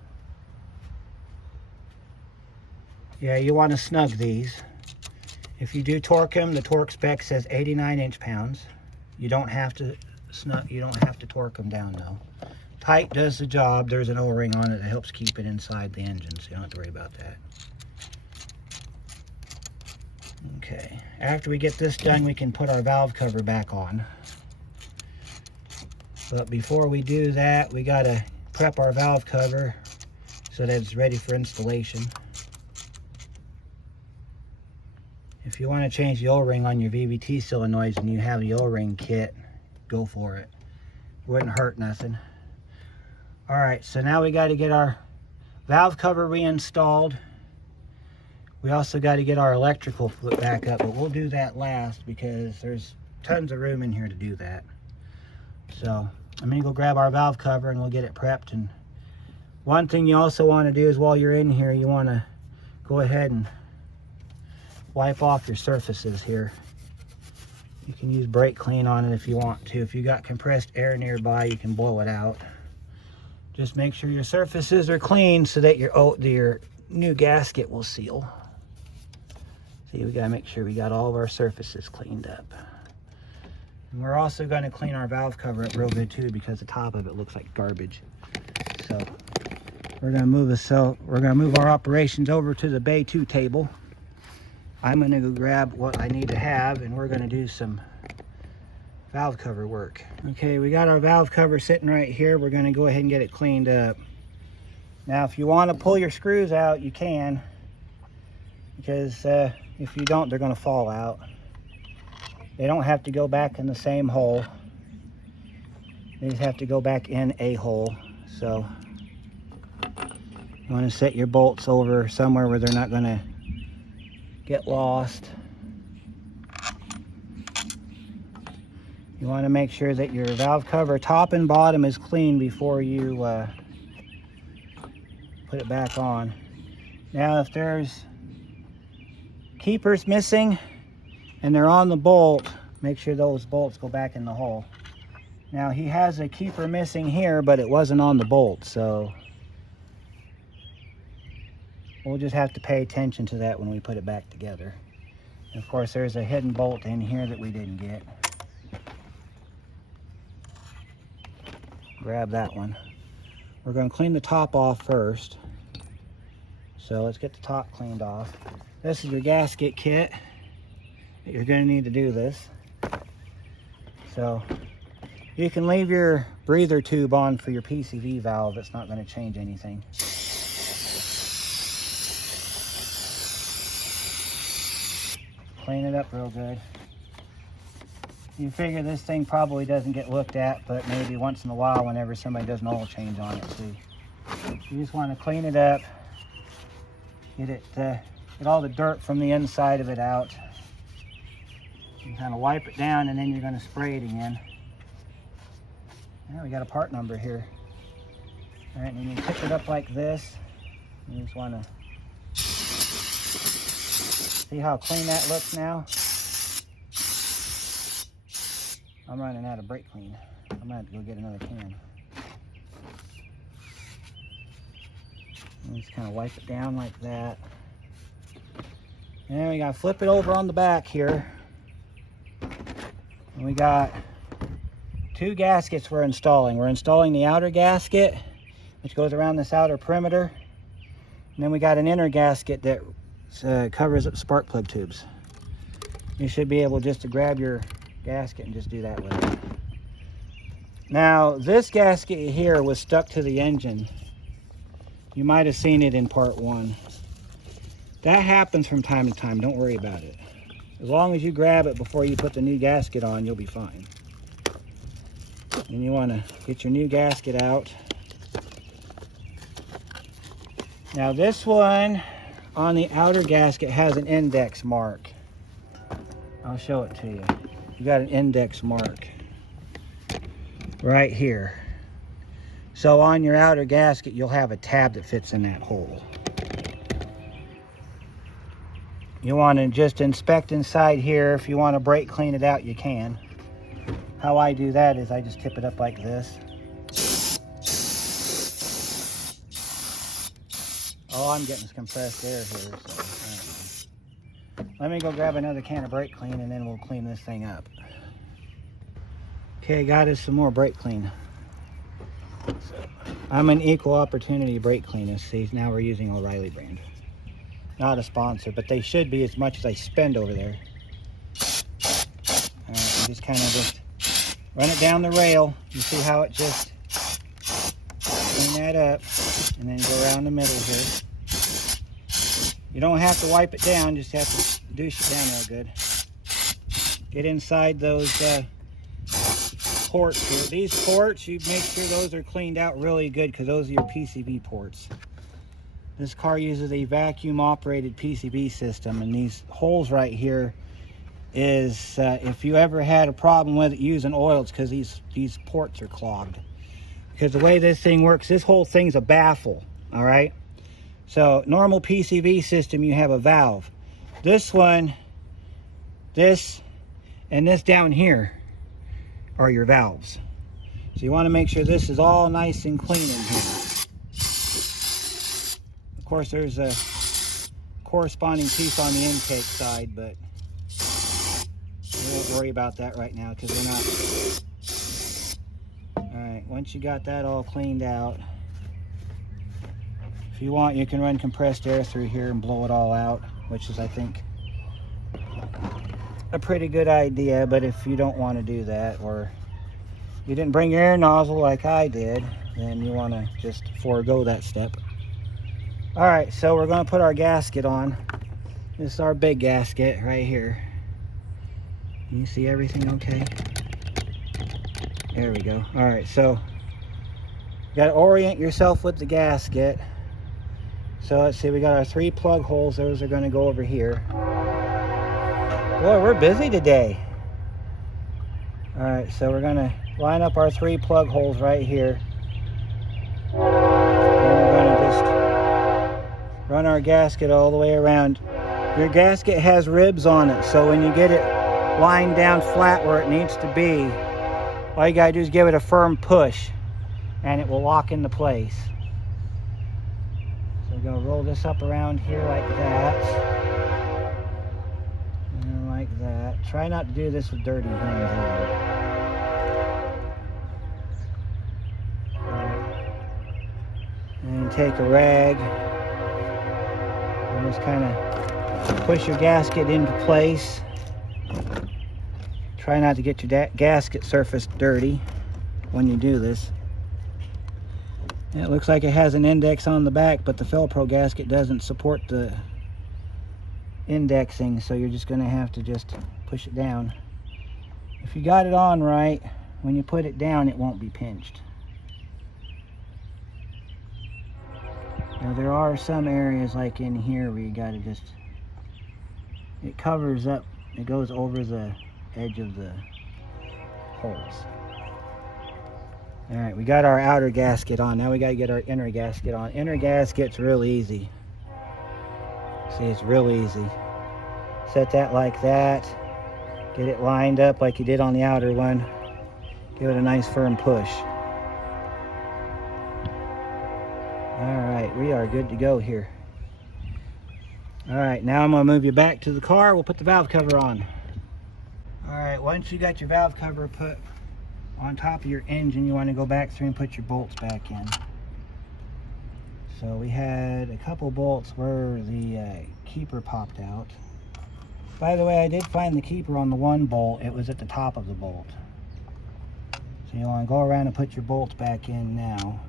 Yeah, you want to snug these. If you do torque them, the torque spec says 89 inch-pounds. You don't have to torque them down though. Tight does the job. There's an O-ring on it that helps keep it inside the engine, so you don't have to worry about that. Okay, after we get this done, we can put our valve cover back on. But before we do that, we gotta prep our valve cover so that it's ready for installation. If you want to change the O-ring on your VVT solenoids and you have the O-ring kit, go for it. Wouldn't hurt nothing. Alright, so now we got to get our valve cover reinstalled. We also got to get our electrical put back up, but we'll do that last because there's tons of room in here to do that. So I'm going to go grab our valve cover and we'll get it prepped. And one thing you also want to do is while you're in here, you want to go ahead and wipe off your surfaces here. You can use brake clean on it if you want to. If you got compressed air nearby, you can blow it out. Just make sure your surfaces are clean so that your new gasket will seal. See, we gotta make sure we got all of our surfaces cleaned up. And we're also gonna clean our valve cover up real good too, because the top of it looks like garbage. So we're gonna move our operations over to the Bay 2 table. I'm going to go grab what I need to have, and we're going to do some valve cover work. Okay, we got our valve cover sitting right here. We're going to go ahead and get it cleaned up. Now, if you want to pull your screws out, you can, because if you don't, they're going to fall out. They don't have to go back in the same hole. They just have to go back in a hole. So you want to set your bolts over somewhere where they're not going to get lost. You want to make sure that your valve cover top and bottom is clean before you put it back on. Now if there's keepers missing and they're on the bolt, make sure those bolts go back in the hole. Now he has a keeper missing here, but it wasn't on the bolt, so we'll just have to pay attention to that when we put it back together. And of course, there's a hidden bolt in here that we didn't get. Grab that one. We're going to clean the top off first. So let's get the top cleaned off. This is your gasket kit. You're going to need to do this. So you can leave your breather tube on for your PCV valve. It's not going to change anything. Clean it up real good. You figure this thing probably doesn't get looked at, but maybe once in a while whenever somebody does an oil change on it, see. You just want to clean it up, get all the dirt from the inside of it out. You kind of wipe it down and then you're going to spray it again. Now we got a part number here. All right, and you pick it up like this. You just want to See how clean that looks now? I'm running out of brake clean. I'm gonna have to go get another can. And just kind of wipe it down like that. And we gotta flip it over on the back here. And we got 2 gaskets we're installing. We're installing the outer gasket, which goes around this outer perimeter. And then we got an inner gasket that covers up spark plug tubes. You should be able just to grab your gasket and just do that with it. Now, this gasket here was stuck to the engine. You might have seen it in part 1. That happens from time to time. Don't worry about it. As long as you grab it before you put the new gasket on, you'll be fine. And you want to get your new gasket out. Now this one on the outer gasket has an index mark. I'll show it to you. You got an index mark right here. So on your outer gasket, you'll have a tab that fits in that hole. You want to just inspect inside here. If you want to brake clean it out, you can. How I do that is I just tip it up like this. Oh, I'm getting some compressed air here. So let me go grab another can of brake clean and then we'll clean this thing up. Okay, got us some more brake clean. So, I'm an equal opportunity brake cleanist. See, now we're using O'Reilly brand. Not a sponsor, but they should be as much as I spend over there. Just kind of just run it down the rail. You see how it just clean that up, and then go around the middle here. You don't have to wipe it down, just have to douche it down real good. Get inside those ports here. These ports, you make sure those are cleaned out really good because those are your PCV ports. This car uses a vacuum operated PCV system, and these holes right here is if you ever had a problem with it using oil, it's because these ports are clogged. Because the way this thing works, this whole thing's a baffle, all right? So normal PCV system, you have a valve. This one, this, and this down here are your valves. So you want to make sure this is all nice and clean in here. Of course, there's a corresponding piece on the intake side, but we won't worry about that right now because we're not. All right, once you got that all cleaned out, if you want, you can run compressed air through here and blow it all out, which is, I think, a pretty good idea. But if you don't want to do that, or you didn't bring your air nozzle like I did, then you want to just forego that step. All right, so we're going to put our gasket on. This is our big gasket right here. Can you see everything okay? There we go. All right, so you got to orient yourself with the gasket. So let's see, we got our 3 plug holes. Those are going to go over here. Boy, we're busy today. All right, so we're going to line up our 3 plug holes right here. And we're going to just run our gasket all the way around. Your gasket has ribs on it, so when you get it lined down flat where it needs to be, all you got to do is give it a firm push, and it will lock into place. We're going to roll this up around here like that. And like that. Try not to do this with dirty hands either. And take a rag and just kind of push your gasket into place. Try not to get your gasket surface dirty when you do this. It looks like it has an index on the back, but the Felpro gasket doesn't support the indexing, so you're just going to have to just push it down. If you got it on right, when you put it down, it won't be pinched. Now there are some areas like in here where you got to just, it covers up, it goes over the edge of the holes. All right, we got our outer gasket on. Now we got to get our inner gasket on. Inner gasket's real easy. See, it's real easy. Set that like that. Get it lined up like you did on the outer one. Give it a nice firm push. Alright, we are good to go here. Alright, now I'm going to move you back to the car. We'll put the valve cover on. Alright, once you got your valve cover put on top of your engine, you want to go back through and put your bolts back in. So we had a couple bolts where the keeper popped out. By the way, I did find the keeper on the one bolt. It was at the top of the bolt. So you want to go around and put your bolts back in now.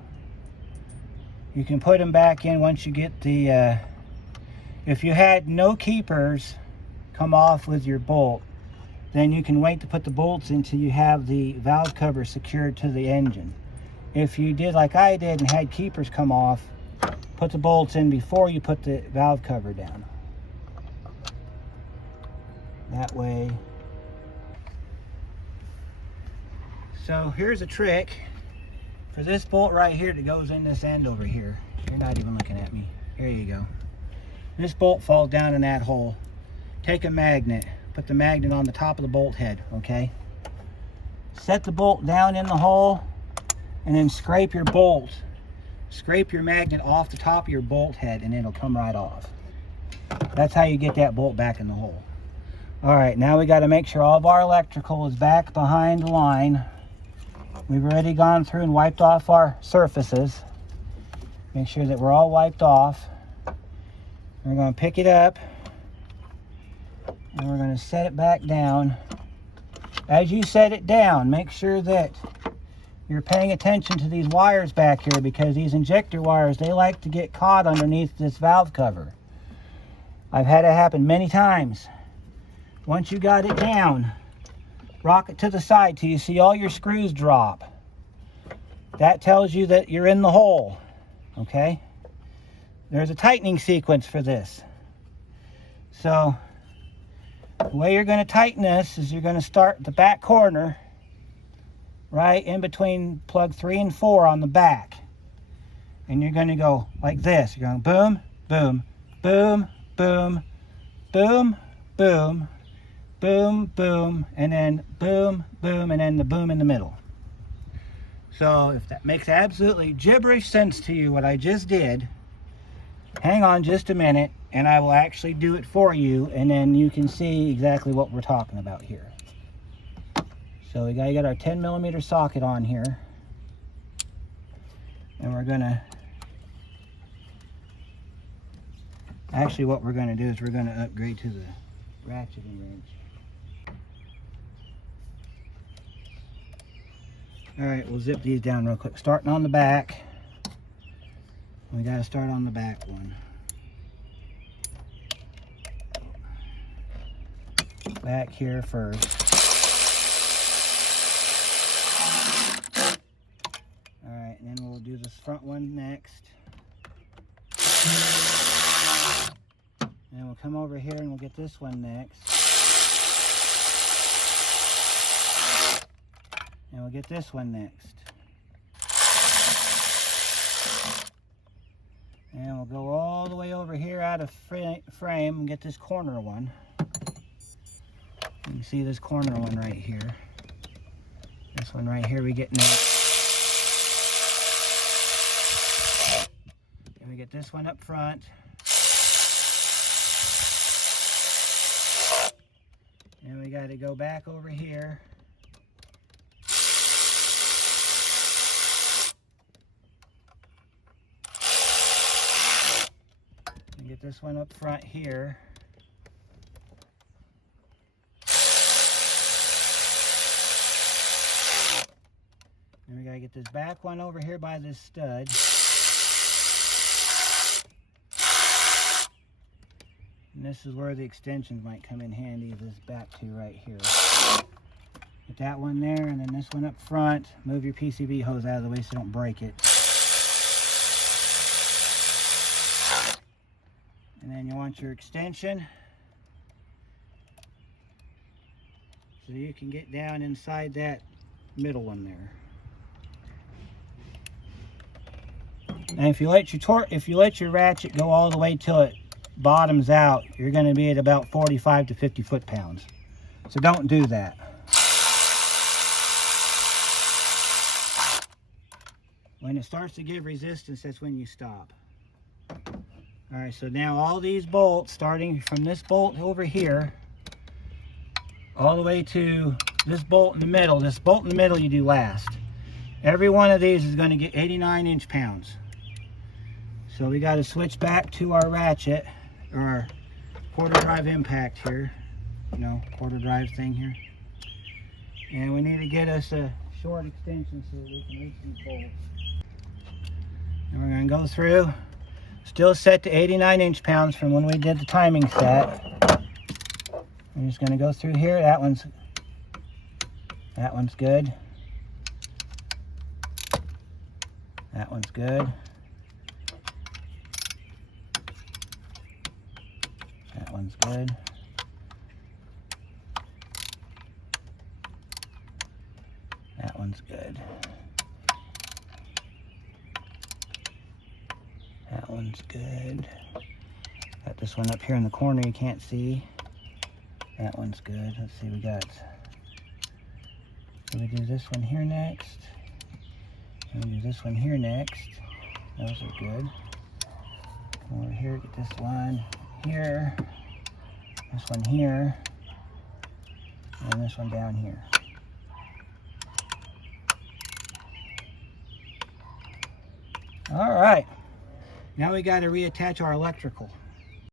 You can put them back in once you get the, if you had no keepers come off with your bolt, then you can wait to put the bolts in until you have the valve cover secured to the engine. If you did like I did and had keepers come off, put the bolts in before you put the valve cover down. That way. So here's a trick for this bolt right here that goes in this end over here. You're not even looking at me. Here you go. This bolt falls down in that hole. Take a magnet, put the magnet on the top of the bolt head, okay? Set the bolt down in the hole and then scrape your bolt. Scrape your magnet off the top of your bolt head and it'll come right off. That's how you get that bolt back in the hole. Alright, now we got to make sure all of our electrical is back behind the line. We've already gone through and wiped off our surfaces. Make sure that we're all wiped off. We're going to pick it up and we're going to set it back down. As you set it down, make sure that you're paying attention to these wires back here, because these injector wires, they like to get caught underneath this valve cover. I've had it happen many times. Once you got it down, rock it to the side till you see all your screws drop. That tells you that you're in the hole, okay? There's a tightening sequence for this. So the way you're going to tighten this is you're going to start the back corner right in between plug 3 and 4 on the back. And you're going to go like this. You're going boom, boom, boom, boom, boom, boom, boom, boom, and then boom, boom, and then the boom in the middle. So if that makes absolutely gibberish sense to you what I just did, hang on just a minute and I will actually do it for you, and then you can see exactly what we're talking about here. So we got our 10mm socket on here, and we're gonna, actually what we're gonna do is we're gonna upgrade to the ratcheting wrench. Alright, we'll zip these down real quick. Starting on the back, we gotta start on the back one. Back here first. Alright, and then we'll do this front one next. And we'll come over here and we'll get this one next. And we'll get this one next. And we'll go all the way over here out of frame and get this corner one. You can see this corner one right here. This one right here we get next. And we get this one up front. And we got to go back over here. And get this one up front here. And we gotta get this back one over here by this stud. And this is where the extensions might come in handy, this back two right here. Get that one there, and then this one up front. Move your PCV hose out of the way so don't break it. And then you want your extension so you can get down inside that middle one there. And if you let your ratchet go all the way till it bottoms out, you're going to be at about 45 to 50 foot-pounds. So don't do that. When it starts to give resistance, that's when you stop. All right, so now all these bolts, starting from this bolt over here, all the way to this bolt in the middle. This bolt in the middle you do last. Every one of these is going to get 89 inch-pounds. So we got to switch back to our ratchet, or our quarter drive impact here. You know, quarter drive thing here. And we need to get us a short extension so that we can reach these bolts. And we're going to go through, still set to 89 inch-pounds from when we did the timing set. I'm just going to go through here. That one's good. That one's good. That one's good. That one's good. That one's good. Got this one up here in the corner you can't see. That one's good. Let's see, we do this one here next. And we do this one here next. Those are good. Over here, get this one here. This one here. And this one down here. All right. Now we got to reattach our electrical.